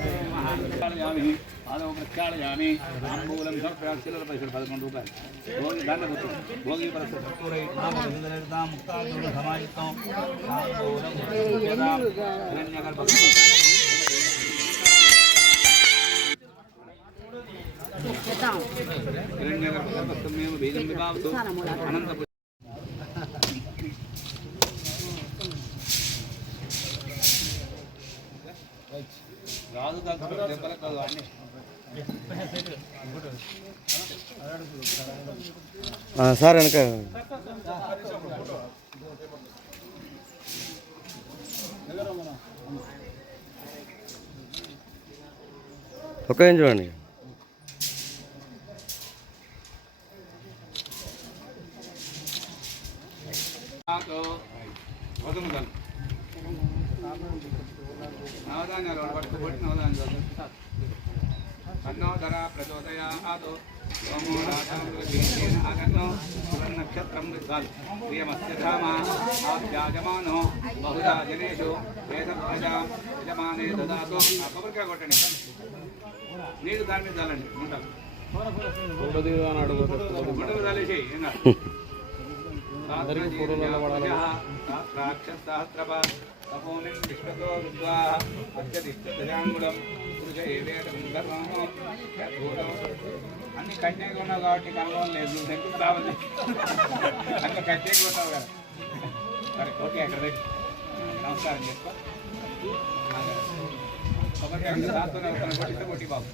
ప్రక్షాళయామి ఆదవ ప్రక్షాళయామి తాంబూలం సమర్పయామి చిల్లర పైసలు పదకొండు రూపాయలు భోగి దండ గుర్తు భోగి పరస్పర కర్పూరై నామం ముక్తాదుల సమాయుక్తం తాంబూలం యదాం హిరణ్యగర్భం హిరణ్యగర్భగర్భస్థమేవ బీజం విభావతు అనంత రాదు సార్ వెనక. ఒక్క ఏం చూడండి. నాకు వదముదలు నవధాన్యాలు పట్టుకుపోయి నవధాన్యాలు అన్నోదర ప్రచోదయాదు సోమో రాజాన ఆగన్నో నక్షత్రం విద్వాల్ ప్రియమస్య ధామ ఆద్యాజమానో బహుదా జనేషు వేద ప్రజా యజమానే దదాతో ఆ కొబ్బరికాయ కొట్టండి నీళ్ళు దాని మీద చల్లండి ఉంటాం ఏం కాదు. అన్ని కట్టేకి ఉన్నావు కాబట్టి కలవం లేదు. దగ్గర రావాలి అన్ని కట్టేకి ఉన్నావు కదా. సరే ఓకే అక్కడ నమస్కారం చేసుకో. ఒకటి అక్కడ కొట్టి కొట్టి బాబు.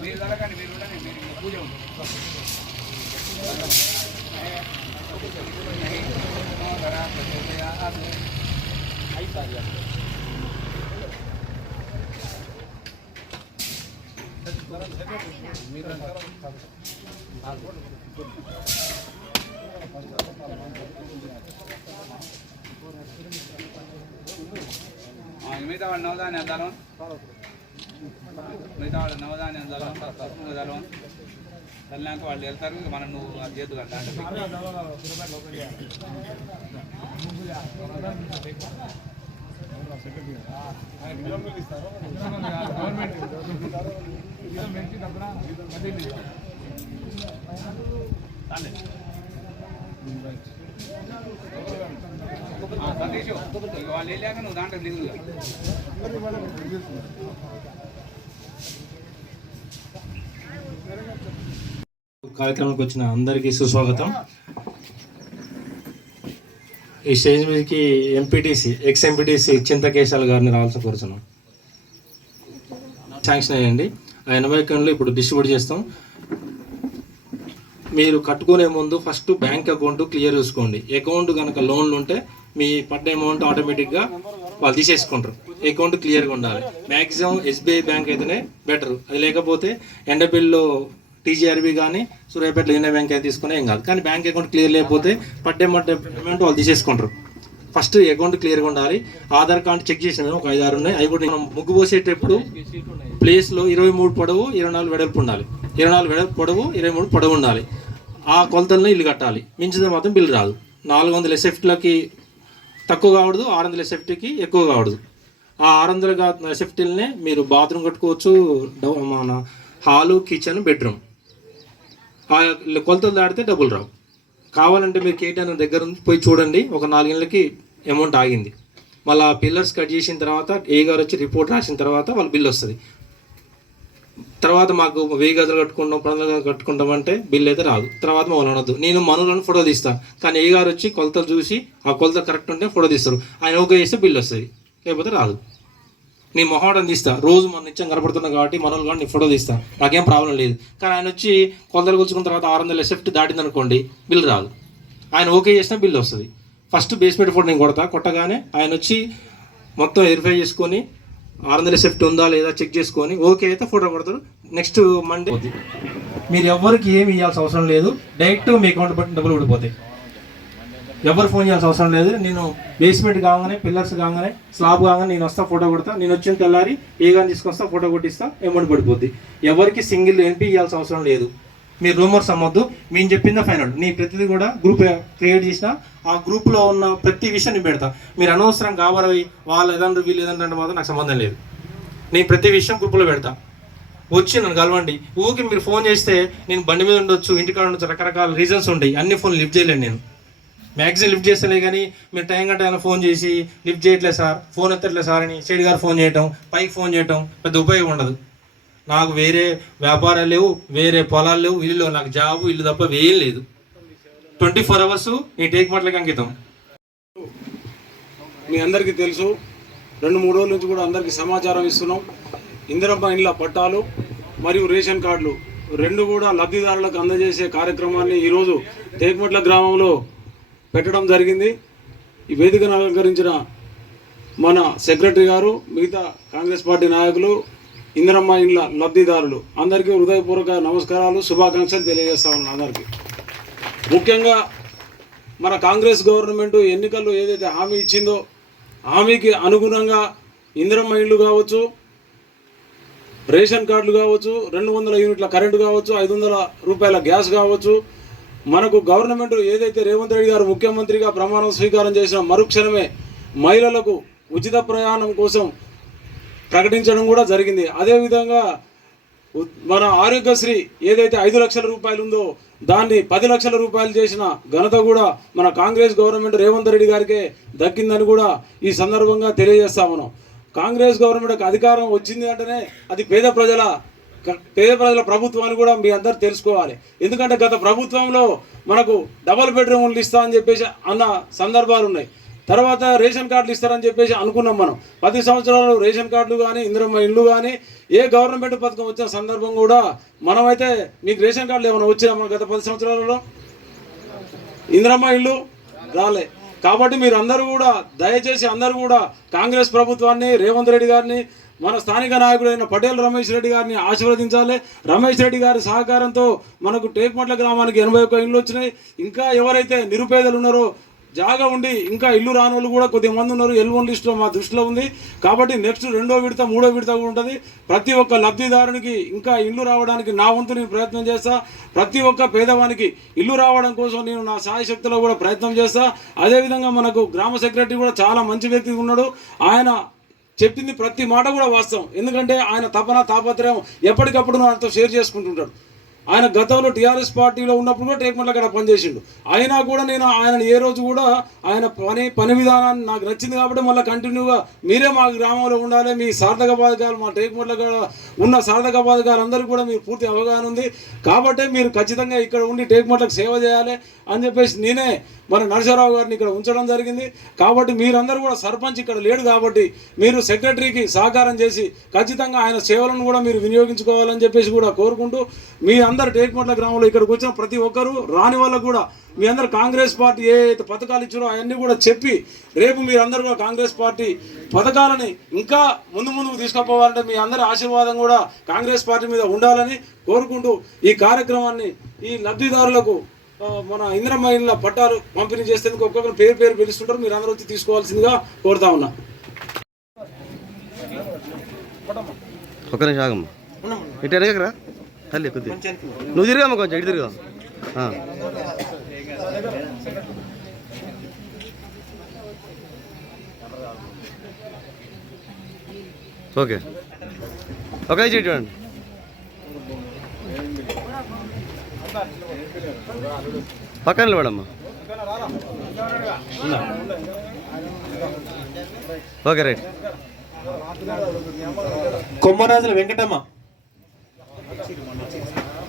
మీరు తలకండి మీరు ఉండండి మీరు పూజ మిగతా వాడు నవదాన్ని అందాలం మిగతా వాళ్ళు నవదాన్ని అందాలం అందాలం తల్లినాక వాళ్ళు వెళ్తారు ఇక మనం నువ్వు అది చేద్దు కదా. సతీష్ ఇక వాళ్ళు వెళ్ళాక నువ్వు దాంట్లో దిగులుగా కార్యక్రమానికి వచ్చిన అందరికీ సుస్వాగతం. ఈ స్టేజ్ మీదకి ఎంపీటీసీ ఎక్స్ ఎంపీటీసీ చింతకేశాల గారిని రావాల్సిన కోరుతున్నాం శాంక్షన్ అయ్యండి. ఆ ఎనభై అకౌంట్లో ఇప్పుడు డిస్ట్రిబ్యూట్ చేస్తాం. మీరు కట్టుకునే ముందు ఫస్ట్ బ్యాంక్ అకౌంట్ క్లియర్ చూసుకోండి. అకౌంట్ కనుక లోన్లు ఉంటే మీ పడ్డ అమౌంట్ ఆటోమేటిక్గా వాళ్ళు తీసేసుకుంటారు. అకౌంట్ క్లియర్గా ఉండాలి. మ్యాక్సిమం ఎస్బీఐ బ్యాంక్ అయితేనే బెటర్. అది లేకపోతే ఎండబిల్లో టీజీఆర్బీ కానీ సూర్యాపేట యూనియన్ బ్యాంక్ అయితే తీసుకునే ఏం కాదు. కానీ బ్యాంక్ అకౌంట్ క్లియర్ లేకపోతే పడ్డే అమౌంట్ వాళ్ళు తీసేసుకుంటారు. ఫస్ట్ అకౌంట్ క్లియర్గా ఉండాలి. ఆధార్ కార్డు చెక్ చేసిన ఒక ఐదు ఆరు ఉన్నాయి. అవి కూడా మనం ముగ్గు పోసేటప్పుడు ప్లేస్లో ఇరవై మూడు పొడవు ఇరవై నాలుగు వెడల్పు ఉండాలి. ఇరవై నాలుగు వెడల్పు పొడవు ఇరవై మూడు పొడవు ఉండాలి. ఆ కొలతల్లో ఇల్లు కట్టాలి. మించితే మాత్రం బిల్లు రాదు. నాలుగు వందల ఎస్ఎఫ్టీలకి తక్కువ కావడదు ఆరు వందల ఎస్ఎఫ్టీకి ఎక్కువ కావడదు ఆ ఆరు వందల ఎస్ఎఫ్టీలనే మీరు బాత్రూమ్ కట్టుకోవచ్చు మన హాలు కిచెన్ బెడ్రూమ్. ఆ కొలతలు దాటితే డబ్బులు రావు. కావాలంటే మీరు కేటీఆర్ దగ్గర నుంచి పోయి చూడండి ఒక నాలుగేళ్ళకి అమౌంట్ ఆగింది. మళ్ళీ ఆ పిల్లర్స్ కట్ చేసిన తర్వాత ఏ గారు వచ్చి రిపోర్ట్ రాసిన తర్వాత వాళ్ళ బిల్ వస్తుంది. తర్వాత మాకు వెయ్యి గదులు కట్టుకుంటాం పది గదులు కట్టుకుంటాం అంటే బిల్ అయితే రాదు. తర్వాత మమ్మల్ని అనొద్దు నేను మనులను ఫోటో తీస్తాను కానీ ఏ గారు వచ్చి కొలతలు చూసి ఆ కొలత కరెక్ట్ ఉంటే ఫోటో తీస్తారు. ఆయన ఓకే చేస్తే బిల్ వస్తుంది. లేకపోతే రాదు. నేను మొహాటం తీస్తా. రోజు మన నిత్యం కనపడుతున్నా కాబట్టి మనోళ్ళు కూడా నేను ఫోటో తీస్తా. నాకేం ప్రాబ్లం లేదు. కానీ ఆయన వచ్చి కొలతలు కూర్చుకున్న తర్వాత ఆరు వందల ఎస్ఎఫ్ట్ దాటింది అనుకోండి బిల్ రాదు. ఆయన ఓకే చేసినా బిల్ వస్తుంది. ఫస్ట్ బేస్మెంట్ ఫోటో నేను కొడతా. కొట్టగానే ఆయన వచ్చి మొత్తం వెరిఫై చేసుకొని ఆరు వందల ఉందా లేదా చెక్ చేసుకొని ఓకే అయితే ఫోటో కొడతారు నెక్స్ట్ మండే మీరు ఎవరికి ఏమి ఇవ్వాల్సిన అవసరం లేదు. డైరెక్ట్ మీ అకౌంట్ బట్టి డబ్బులు ఊడిపోతాయి. ఎవరు ఫోన్ చేయాల్సిన అవసరం లేదు. నేను బేస్మెంట్ కాగానే పిల్లర్స్ కాగానే స్లాబ్ కాగానే నేను వస్తా ఫోటో కొడతా. నేను వచ్చిన తెల్లారి ఏ గాని తీసుకొస్తా ఫోటో కొట్టిస్తా అమౌంట్ పడిపోద్ది. ఎవరికి సింగిల్ ఎంపీ ఇవ్వాల్సిన అవసరం లేదు. మీరు రూమర్స్ అమ్మొద్దు. మేము చెప్పిందా ఫైనల్. నీ ప్రతిదీ కూడా గ్రూప్ క్రియేట్ చేసిన ఆ గ్రూప్లో ఉన్న ప్రతి విషయం నేను పెడతా. మీరు అనవసరం కాబరవి వాళ్ళు ఏదన్నారు వీళ్ళు ఏదంటారు మాత్రం నాకు సంబంధం లేదు. నేను ప్రతి విషయం గ్రూప్లో పెడతా. వచ్చి నన్ను కలవండి. ఊకి మీరు ఫోన్ చేస్తే నేను బండి మీద ఉండొచ్చు ఇంటికాడ ఉండొచ్చు రకరకాల రీజన్స్ ఉంటాయి. అన్ని ఫోన్ లిఫ్ట్ చేయలేను నేను. మ్యాక్సిమం లిఫ్ట్ చేస్తలే కానీ మీరు టైం గంట ఏమైనా ఫోన్ చేసి లిఫ్ట్ చేయట్లేదు సార్ ఫోన్ ఎత్తట్లేదు సార్ అని సైడ్ గారు ఫోన్ చేయటం పైకి ఫోన్ చేయటం పెద్ద ఉపయోగం ఉండదు. నాకు వేరే వ్యాపారాలు లేవు వేరే పొలాలు లేవు ఇల్లు నాకు జాబు ఇల్లు తప్ప వేయం లేదు. ట్వంటీ ఫోర్ అవర్స్ ఈ టేక్ మాటలకి అంకితం. మీ అందరికీ తెలుసు రెండు మూడు రోజుల నుంచి కూడా అందరికీ సమాచారం ఇస్తున్నాం. ఇందిరమ్మ ఇండ్ల పట్టాలు మరియు రేషన్ కార్డులు రెండు కూడా లబ్ధిదారులకు అందజేసే కార్యక్రమాన్ని ఈరోజు తేకమట్ల గ్రామంలో పెట్టడం జరిగింది. ఈ వేదికను అలంకరించిన మన సెక్రటరీ గారు మిగతా కాంగ్రెస్ పార్టీ నాయకులు ఇందిరమ్మ ఇండ్ల లబ్ధిదారులు అందరికీ హృదయపూర్వక నమస్కారాలు శుభాకాంక్షలు తెలియజేస్తా ఉన్నాను అందరికీ. ముఖ్యంగా మన కాంగ్రెస్ గవర్నమెంట్ ఎన్నికల్లో ఏదైతే హామీ ఇచ్చిందో హామీకి అనుగుణంగా ఇందిరమ్మ ఇండ్లు కావచ్చు రేషన్ కార్డులు కావచ్చు రెండు వందల యూనిట్ల కరెంటు కావచ్చు ఐదు వందల రూపాయల గ్యాస్ కావచ్చు. మనకు గవర్నమెంట్ ఏదైతే రేవంత్ రెడ్డి గారు ముఖ్యమంత్రిగా ప్రమాణం స్వీకారం చేసిన మరుక్షణమే మహిళలకు ఉచిత ప్రయాణం కోసం ప్రకటించడం కూడా జరిగింది. అదేవిధంగా మన ఆరోగ్యశ్రీ ఏదైతే ఐదు లక్షల రూపాయలు ఉందో దాన్ని పది లక్షల రూపాయలు చేసిన ఘనత కూడా మన కాంగ్రెస్ గవర్నమెంట్ రేవంత్ రెడ్డి గారికే దక్కిందని కూడా ఈ సందర్భంగా తెలియజేస్తా మనం కాంగ్రెస్ గవర్నమెంట్ అధికారం వచ్చింది అంటేనే అది పేద ప్రజల క- పేద ప్రజల ప్రభుత్వాన్ని కూడా మీ అందరు తెలుసుకోవాలి. ఎందుకంటే గత ప్రభుత్వంలో మనకు డబల్ బెడ్రూమ్లు ఇస్తా అని చెప్పేసి అన్న సందర్భాలు ఉన్నాయి. తర్వాత రేషన్ కార్డులు ఇస్తారని చెప్పేసి అనుకున్నాం మనం. పది సంవత్సరాలు రేషన్ కార్డులు కానీ ఇందిరమ్మ ఇల్లు కానీ ఏ గవర్నమెంట్ పథకం వచ్చిన సందర్భం కూడా మనమైతే మీకు రేషన్ కార్డులు ఏమైనా వచ్చినా మన గత పది సంవత్సరాలలో? ఇందిరమ్మ ఇల్లు రాలే. కాబట్టి మీరు అందరూ కూడా దయచేసి అందరూ కూడా కాంగ్రెస్ ప్రభుత్వాన్ని రేవంత్ రెడ్డి గారిని మన స్థానిక నాయకుడైన పటేల్ రమేష్ రెడ్డి గారిని ఆశీర్వదించాలి. రమేష్ రెడ్డి గారి సహకారంతో మనకు టేక్మట్ల గ్రామానికి ఎనభై ఒక్క ఇళ్ళు వచ్చినాయి. ఇంకా ఎవరైతే నిరుపేదలు ఉన్నారో జాగా ఉండి ఇంకా ఇల్లు రాని వాళ్ళు కూడా కొద్ది మంది ఉన్నారు. ఎల్ వన్ లిస్ట్లో మా దృష్టిలో ఉంది. కాబట్టి నెక్స్ట్ రెండో విడత మూడో విడత కూడా ఉంటుంది. ప్రతి ఒక్క లబ్ధిదారునికి ఇంకా ఇల్లు రావడానికి నా వంతు నేను ప్రయత్నం చేస్తా. ప్రతి ఒక్క పేదవానికి ఇల్లు రావడం కోసం నేను నా సాయశక్తిలో కూడా ప్రయత్నం చేస్తా. అదేవిధంగా మనకు గ్రామ సెక్రటరీ కూడా చాలా మంచి వ్యక్తి ఉన్నాడు. ఆయన చెప్పింది ప్రతి మాట కూడా వాస్తవం. ఎందుకంటే ఆయన తపన తాపత్రయం ఎప్పటికప్పుడు నాతో షేర్ చేసుకుంటుంటాడు. ఆయన గతంలో టీఆర్ఎస్ పార్టీలో ఉన్నప్పుడు కూడా టేక్మట్ల అక్కడ పనిచేసిండు. అయినా కూడా నేను ఆయన ఏ రోజు కూడా ఆయన పని పని విధానాన్ని నాకు నచ్చింది కాబట్టి మళ్ళీ కంటిన్యూగా మీరే మా గ్రామంలో ఉండాలి మీ సార్థక బాధకాలు మా టేక్మెంట్ల ఉన్న సార్థక బాధకాలు అందరికీ కూడా మీరు పూర్తి అవగాహన ఉంది. కాబట్టి మీరు ఖచ్చితంగా ఇక్కడ ఉండి టేక్మెంట్లకు సేవ చేయాలి అని చెప్పేసి నేనే మన నరసరావు గారిని ఇక్కడ ఉంచడం జరిగింది. కాబట్టి మీరందరూ కూడా సర్పంచ్ ఇక్కడ లేడు కాబట్టి మీరు సెక్రటరీకి సహకారం చేసి ఖచ్చితంగా ఆయన సేవలను కూడా మీరు వినియోగించుకోవాలని చెప్పేసి కూడా కోరుకుంటూ మీ అందరు టేక్మట్ల గ్రామంలో ఇక్కడికి వచ్చిన ప్రతి ఒక్కరూ రాని వాళ్ళకు కూడా మీ అందరు కాంగ్రెస్ పార్టీ ఏ అయితే పథకాలు ఇచ్చారో అవన్నీ కూడా చెప్పి రేపు మీరందరూ కూడా కాంగ్రెస్ పార్టీ పథకాలని ఇంకా ముందు ముందుకు తీసుకుపోవాలంటే మీ అందరి ఆశీర్వాదం కూడా కాంగ్రెస్ పార్టీ మీద ఉండాలని కోరుకుంటూ ఈ కార్యక్రమాన్ని ఈ లబ్ధిదారులకు మన ఇంద్రమ్మ ఇళ్ళ పట్టాలు పంపిణీ చేసేందుకు ఒక్కొక్కరు పేరు పేరు పిలుస్తుంటారు. మీరు అందరూ వచ్చి తీసుకోవాల్సిందిగా కోరుతా ఉన్నా. ఒక్క నిమిషం ఆగమ్మా. ఇటు తల్లి కొద్ది నువ్వు తిరిగామ్మా కొంచెం ఇటు తిరిగా. ఓకే. ఓకే చూడండి పక్కన నిలబడమ్మా. Okay right. కొమ్మరాజుల వెంకటమ్మ.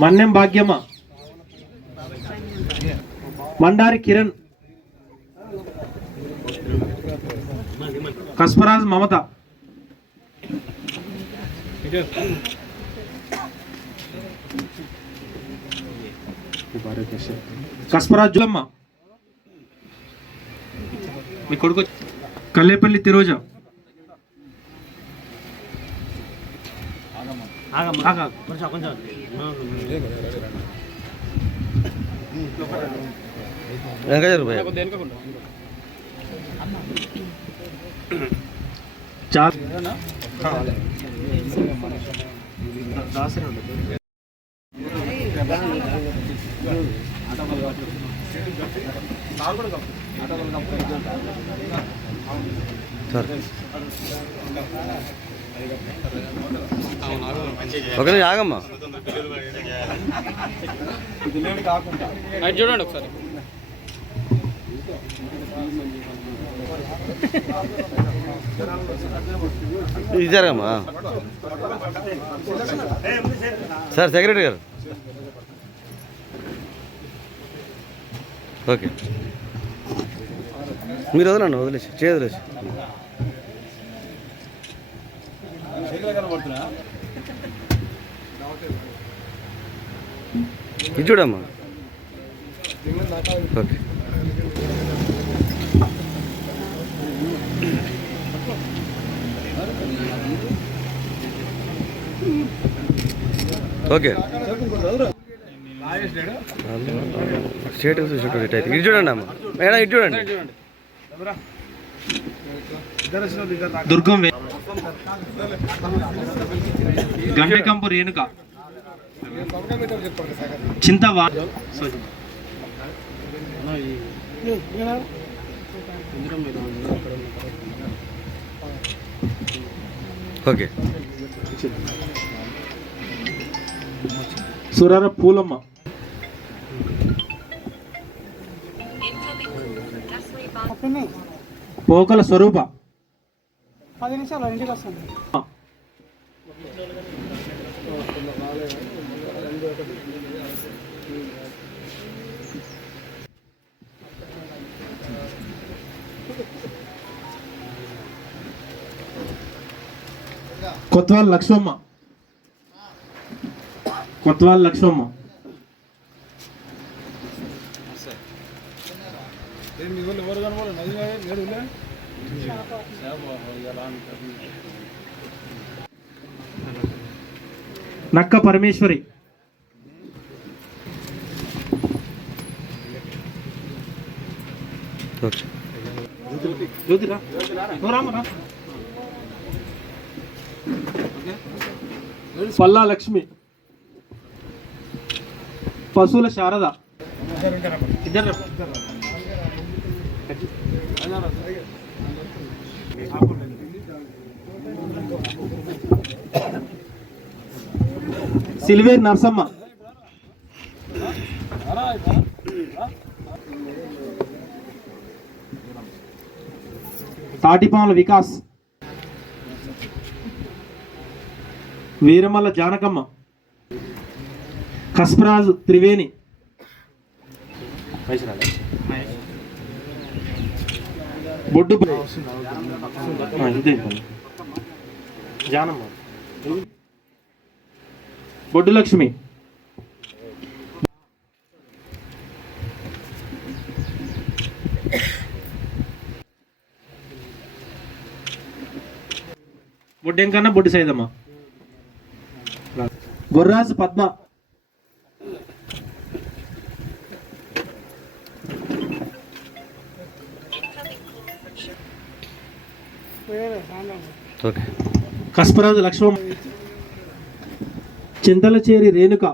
మన్నెం భాగ్యమ్మ. మండారి కిరణ్. కస్పరాజ్ మమత. జులమ్మ. మీ కొడుకు కల్లేపల్లి తిరోజ. ఆగా. వెంకయ్య రూపాయ చా- సార్. ఒక నిమిషం ఆగమ్మా. చూడండి ఒకసారి ఇది జరగమ్మా. సార్ సెక్రటరీ గారు. ఓకే. మీరు వదలండి వదిలేసి చేయ ఇది చూడమ్మా. ఓకే. ఓకే. స్టేట్ చూసేటట్టు అయితే. ఇది చూడండి అమ్మ. మేడం ఇది చూడండి. దుర్గం గంటకంపు రేణుక. చింతవా ఓకే. సురర పూలమ్మ. పోకల స్వరూప. పది నిమిషాలు ఇంటికి వస్తుంది కొత్వాల్ లక్ష్మమ్మ. కొత్వాల్ లక్ష్మమ్మ. నక్క పరమేశ్వరి. జ్యోతిరా పల్లా లక్ష్మి. పశువుల శారద. ఇద్దరు సిల్వేర్ నర్సమ్మ. తాటిపాముల వికాస్. వీరమల్ల జానకమ్మ. కస్పరాజు త్రివేణి. బొడ్డు ఇదే. జానమ్మ. బొడ్డు లక్ష్మి. బొడ్డెం కన్నా బొడ్డు సైదమ్మ గొర్రాజు పద్మ. కస్పరాజు లక్ష్మమ్మ చింతలచేరి రేణుక.